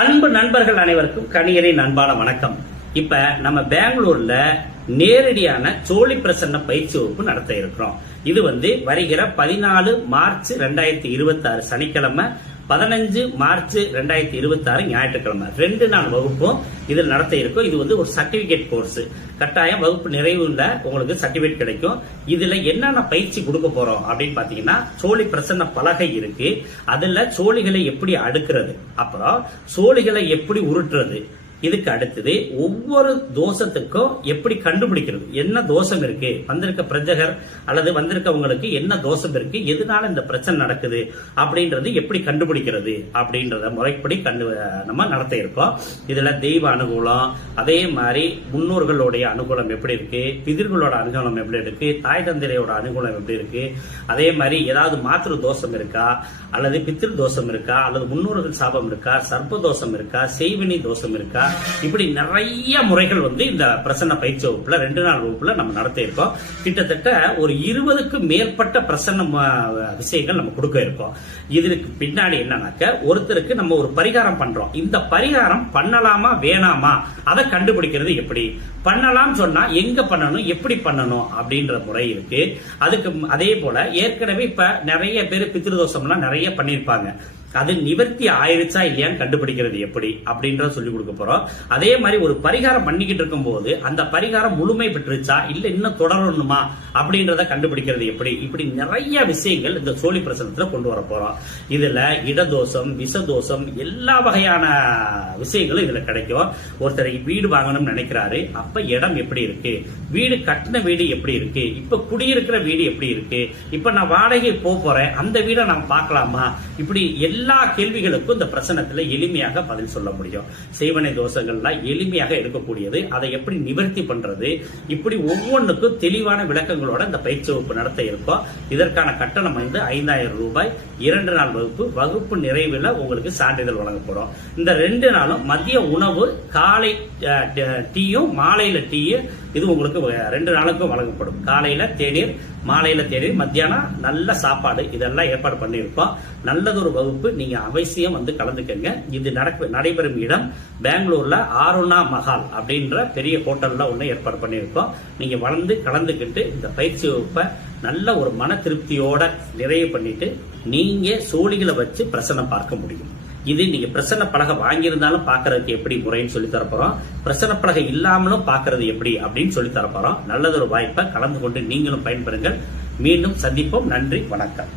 அன்பு நண்பர்கள் அனைவருக்கும் கணியரின் அன்பான வணக்கம். இப்ப நம்ம பெங்களூர்ல நேரடியான சோழி பிரசன்ன பயிற்சி வகுப்பு நடத்த இருக்கிறோம். இது வருகிற 14 மார்ச் 2026 சனிக்கிழமை, 15 மார்ச் 2026 ஞாயிற்றுக்கிழமை 2 நாள் வகுப்பும் இதில் நடத்த இருக்கும். இது ஒரு சர்டிபிகேட் கோர்ஸ். கட்டாயம் வகுப்பு நிறைவுல உங்களுக்கு சர்டிபிகேட் கிடைக்கும். இதுல என்னென்ன பயிற்சி கொடுக்க போறோம் அப்படின்னு பாத்தீங்கன்னா, சோழி பிரசன்ன பலகை இருக்கு. அதுல சோழிகளை எப்படி அடுக்கிறது, அப்புறம் சோழிகளை எப்படி உருட்டுறது, இதுக்கு அடுத்தது ஒவ்வொரு தோஷத்துக்கும் எப்படி கண்டுபிடிக்கிறது, என்ன தோஷம் இருக்கு, வந்திருக்க பிரஜகர் அல்லது வந்திருக்கவங்களுக்கு என்ன தோஷம் இருக்கு, எதனால இந்த பிரச்சனை நடக்குது அப்படின்றது எப்படி கண்டுபிடிக்கிறது அப்படின்றத முறைப்படி நம்ம நடத்த இருக்கோம். இதுல தெய்வ அனுகூலம், அதே மாதிரி முன்னோர்களுடைய அனுகூலம் எப்படி இருக்கு, பிதிர்களோட அனுகூலம் எப்படி இருக்கு, தாய் தந்தையோட அனுகூலம் எப்படி இருக்கு, அதே மாதிரி ஏதாவது மாத்திரு தோஷம் இருக்கா, அல்லது பித்திரு தோஷம் இருக்கா, அல்லது முன்னோர்கள் சாபம் இருக்கா, சர்ப்ப தோஷம் இருக்கா, செய்வினி தோஷம் இருக்கா, இப்படி நிறைய முறைகள் இந்த பிரசன்ன பயிற்சி வகுப்புல 2 நாள் வகுப்புல நம்ம நடத்த இருக்கோம். கிட்டத்தட்ட ஒரு 20க்கும் மேற்பட்ட பிரசன்ன விஷயங்கள் நம்ம கொடுக்க இருக்கோம். இதுக்கு பின்னாடி என்னன்னாக்க, ஒருத்தருக்கு நம்ம ஒரு பரிகாரம் பண்றோம். இந்த பரிகாரம் பண்ணலாமா வேணாமா அதை கண்டுபிடிக்கிறது எப்படி, பண்ணலாம் சொன்னா எங்க பண்ணணும், எப்படி பண்ணணும் அப்படின்ற முறை இருக்கு. அதுக்கு அதே போல ஏற்கனவே இப்ப நிறைய பேர் பித்ருதோஷம் எல்லாம் நிறைய பண்ணிருப்பாங்க. அது நிவர்த்தி ஆயிருச்சா இல்லையான்னு கண்டுபிடிக்கிறது எப்படி அப்படின்றத சொல்லி கொடுக்க போறோம். அதே மாதிரி ஒரு பரிகாரம் பண்ணிக்கிட்டு இருக்கும் போது அந்த பரிகாரம் முழுமை பெற்றுச்சா இல்ல இன்னும் தொடரணுமா அப்படின்றத கண்டுபிடிக்கிறது எப்படி, இப்படி நிறைய விஷயங்கள் இந்த சோழி பிரசனத்துல கொண்டு வர போறோம். இதுல இடதோஷம், விஷதோஷம், எல்லா வகையான விஷயங்களும் இதுல கிடைக்கும். ஒருத்தர் வீடு வாங்கணும்னு நினைக்கிறாரு, அப்ப இடம் எப்படி இருக்கு, வீடு கட்டின வீடு எப்படி இருக்கு, இப்ப குடியிருக்கிற வீடு எப்படி இருக்கு, இப்ப நான் வாடகை போறேன், அந்த வீடை நான் பார்க்கலாமா, இப்படி எல்லா கேள்விகளுக்கும் இந்த பிரசனத்துல எளிமையாக பதில் சொல்ல முடியும். செய்வனை தோஷங்கள்லாம் எளிமையாக எடுக்கக்கூடியது, அதை எப்படி நிவர்த்தி பண்றது, இப்படி ஒவ்வொன்றுக்கும் தெளிவான விளக்கங்களோட இந்த பயிற்சி வகுப்பு நடத்த இருக்கும். இதற்கான கட்டணம் 5000 ரூபாய். 2 நாள் வகுப்பு. வகுப்பு நிறைவில் உங்களுக்கு சான்றிதழ் வழங்கப்படும். இந்த 2 நாளும் மதிய உணவு, காலை டீயும் மாலையில டீயும் இது உங்களுக்கு 2 நாளுக்கும் வழங்கப்படும். காலையில தேநீர், மாலையில தேநீர், மத்தியானம் நல்ல சாப்பாடு, இதெல்லாம் ஏற்பாடு பண்ணியிருக்கோம். நல்லதொரு வகுப்பு, நீங்க அவசியம் கலந்துக்கங்க. இது நடைபெறும் இடம் பெங்களூர்ல ஆருணா மஹால் அப்படின்ற பெரிய ஹோட்டல்ல ஒண்ணு ஏற்பாடு பண்ணியிருக்கோம். நீங்க கலந்துக்கிட்டு இந்த பயிற்சி வகுப்பை நல்ல ஒரு மன திருப்தியோட நிறைவு பண்ணிட்டு நீங்க சோழிகளை வச்சு பிரசன்னம் பார்க்க முடியும். இது நீங்க பிரசன்ன பலகை வாங்கியிருந்தாலும் பாக்குறதுக்கு எப்படி முறைன்னு சொல்லி தரப்போறோம். பிரசன்ன பலகை இல்லாமலும் பாக்குறது எப்படி அப்படின்னு சொல்லி தரப்போறோம். நல்லதொரு வாய்ப்பை கலந்து கொண்டு நீங்களும் பயன்பெறுங்கள். மீண்டும் சந்திப்போம். நன்றி, வணக்கம்.